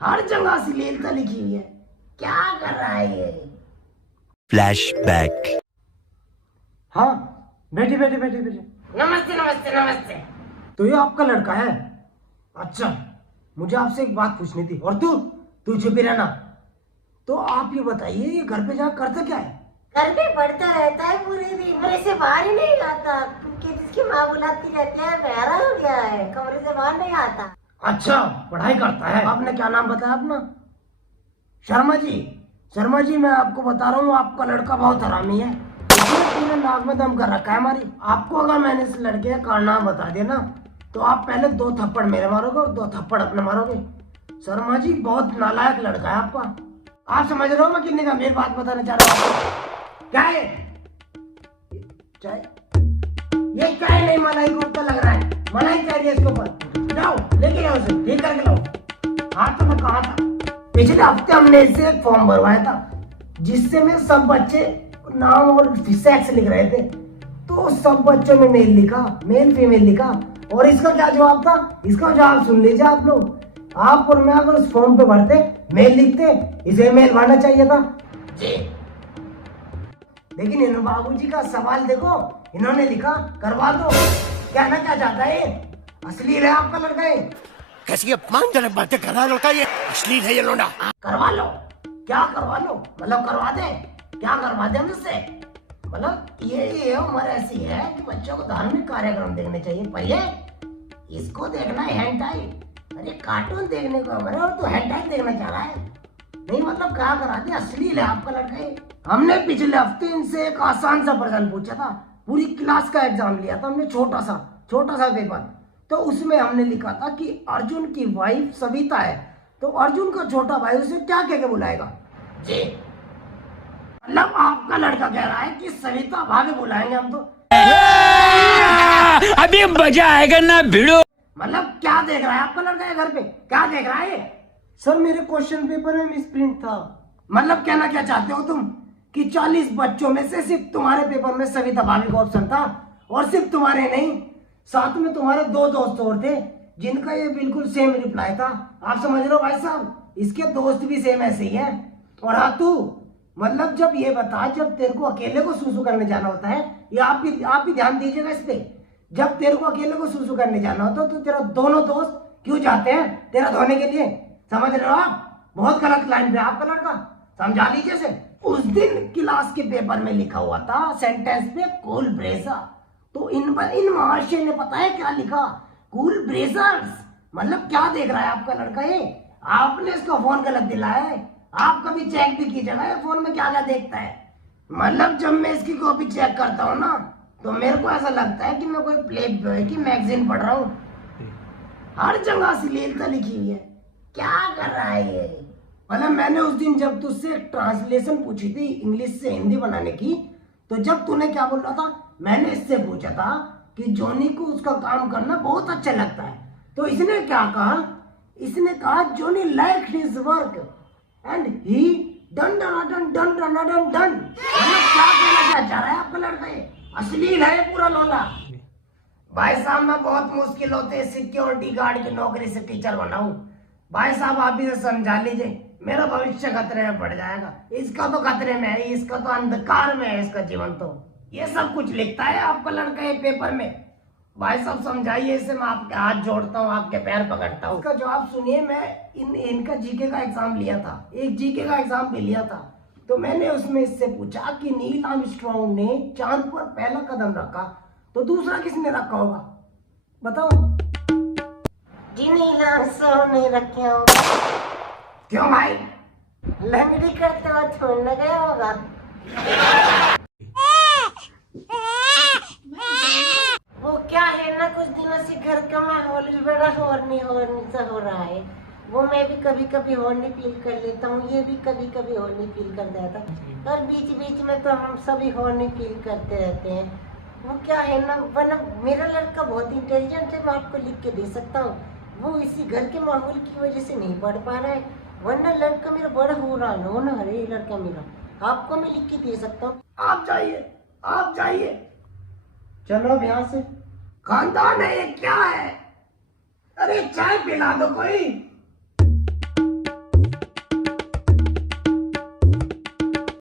हर जगह अश्लीलता लिखी हुई है। क्या कर रहा है ये? फ्लैशबैक। हाँ, बैठे बैठे बैठे बैठे। नमस्ते नमस्ते नमस्ते। तो ये आपका लड़का है? अच्छा, मुझे आपसे एक बात पूछनी थी। और तू चुप ही रहना। तो आप ये बताइए, ये घर पे जा करता क्या है? घर पे पढ़ता रहता है पूरे दिन, कमरे से बाहर ही नहीं आता क्योंकि जिसकी माँ बुलाती रहती है बहरा हो गया है, कमरे से बाहर नहीं आता। अच्छा, पढ़ाई करता है। आपने क्या नाम बताया अपना? शर्मा जी। शर्मा जी, मैं आपको बता रहा हूँ, आपका लड़का बहुत हरामी है। इसने पूरे नाक में दम कर रखा है हमारी। आपको अगर मैंने इस लड़के का नाम बता दिया ना, तो आप पहले 2 थप्पड़ मेरे मारोगे और 2 थप्पड़ अपने मारोगे। शर्मा जी, बहुत नालायक लड़का है आपका। आप समझ रहे हो मैं कितनी गंभीर बात बताने जा रहा हूँ आपको? क्या है चाय? ये चाय नहीं, मलाई कोफ्ता लग रहा है। मलाई चाहिए इसके ऊपर। जाओ लेके जाओ उसे, ठीक करके लाओ। हाँ, तो मैं कहा था, पिछले हफ्ते हमने इससे एक फॉर्म भरवाया था जिससे में सब बच्चे नाम और सेक्स लिख रहे थे। तो सब बच्चों ने मेल लिखा, मेल फीमेल लिखा। और इसका क्या जवाब था? इसका जवाब सुन लीजिए आप लोग। आप और मैं अगर उस फॉर्म पे भरते, मेल लिखते, इसे मेल भरना चाहिए था जी। लेकिन इन बाबूजी का सवाल देखो, इन्होंने लिखा करवा दो। कहना क्या चाहता है? अश्लील है आपका लड़का है। कैसी अपमानजनक बातें कर रहा है लड़का, ये अश्लील है ये लोंडा। करवा लो। क्या करवा लो? मतलब करवा दे? क्या करवा दे मुझसे? मतलब ये उम्र ऐसी है कि बच्चों को धार्मिक कार्यक्रम देखने चाहिए, पर ये इसको देखना है हेंटाई। अरे कार्टून देखने को उम्र है और तो हेंटाई देखना चाह रहा है। नहीं मतलब क्या करा दे? अश्लील है आपका लड़का है। हमने पिछले हफ्ते इनसे एक आसान सा प्रश्न पूछा था, पूरी क्लास का एग्जाम लिया था हमने, छोटा सा पेपर। तो उसमें हमने लिखा था कि अर्जुन की वाइफ सविता है, तो अर्जुन का छोटा भाई उसे क्या कह के बुलाएगा जी? मतलब आपका लड़का कह रहा है कि सविता भाभी बुलाएंगे हम तो। अभी मजा आएगा ना भिड़ो। मतलब क्या देख रहा है आपका लड़का है घर पे? क्या देख रहा है? सर, मेरे क्वेश्चन पेपर में मिसप्रिंट था। मतलब कहना क्या चाहते हो तुम कि 40 बच्चों में से सिर्फ तुम्हारे पेपर में सविता भाभी का ऑप्शन था? और सिर्फ तुम्हारे नहीं, साथ में तुम्हारे 2 दोस्त और थे जिनका ये बिल्कुल सेम रिप्लाई था। आप समझ रहे हो भाई साहब, इसके दोस्त भी सेम ऐसे ही हैं। और हाँ तू, मतलब जब ये बता, जब तेरे को अकेले को सुसु करने जाना होता है, ये आप भी ध्यान दीजिएगा इस पे। जब तेरे को अकेले को सुसु करने जाना होता है तो तेरा दोनों दोस्त क्यों जाते हैं? तेरा धोने के लिए। समझ रहे हो आप? बहुत गलत लाइन पे आपका लड़का, समझा लीजिए से। उस दिन क्लास के पेपर में लिखा हुआ था सेंटेंस पे कूल ब्रेजर, तो इन महाशय ने पता है क्या लिखा? कूल ब्रेजर्स। मतलब क्या देख रहा है आपका लड़का ये? आपने इसको फोन गलत दिलाया है। आप कभी चेक भी कीजिएगा ये फोन में क्या क्या देखता है। मतलब जब मैं इसकी कॉपी चेक करता हूँ ना, तो मेरे को ऐसा लगता है कि मैं कोई प्ले बॉय की मैगजीन पढ़ रहा हूँ। हर जगह अश्लीलता लिखी हुई है। क्या कर रहा है ये? मतलब मैंने उस दिन जब तुझसे ट्रांसलेशन पूछी थी इंग्लिश से हिंदी बनाने की, तो जब तूने क्या बोल रहा था, मैंने इससे पूछा था कि जॉनी को उसका काम करना बहुत अच्छा लगता है, तो इसने क्या कहा? इसने कहा Johnny like his work and he done done done done done done done. मतलब क्या कहना क्या चाह रहा है आपका लड़का? ये अश्लील है पूरा लोला। भाई साहब, मैं बहुत मुश्किल होते सिक्योरिटी गार्ड की नौकरी से टीचर बना हूँ। भाई साहब, आप इसे समझा लीजिए, मेरा भविष्य खतरे में पड़ जाएगा। इसका तो खतरे में है, इसका तो अंधकार में है इसका जीवन। तो ये सब कुछ लिखता है आपका लड़का ये पेपर में। भाई साहब समझाइए इसे, मैं आपके हाथ जोड़ता हूँ, आपके पैर पकड़ता हूँ। इसका जवाब सुनिए। मैं इनका जीके का एग्जाम लिया था, एक जीके का एग्जाम भी लिया था, तो मैंने उसमें इससे पूछा कि नील आर्मस्ट्रांग ने चांद पर पहला कदम रखा, तो दूसरा किसने रखा होगा? बताओ जी। नील आर्मस्ट्रांग नहीं रखे होगा। क्यों भाई? लंगड़ी करते हुए छोड़ने गया होगा। वो क्या है ना, कुछ दिनों से घर का माहौल भी बड़ा हॉर्नी सा हो रहा है। वो मैं भी कभी कभी हॉर्नी फील कर लेता हूँ, ये भी कभी कभी हॉर्नी फील कर देता है, और बीच बीच में तो हम सभी हॉर्नी फील करते रहते हैं। वो क्या है ना, वरना मेरा लड़का बहुत इंटेलिजेंट है, मैं आपको लिख के दे सकता हूँ। वो इसी घर के माहौल की वजह से नहीं पढ़ पा रहा है, वरना लड़का मेरा बड़ा हो रहा है ना। अरे लड़का मेरा, आपको मैं लिख के दे सकता हूँ। आप जाइए, चलो अब यहाँ से। खानदान है ये क्या है? अरे चाय पिला दो कोई।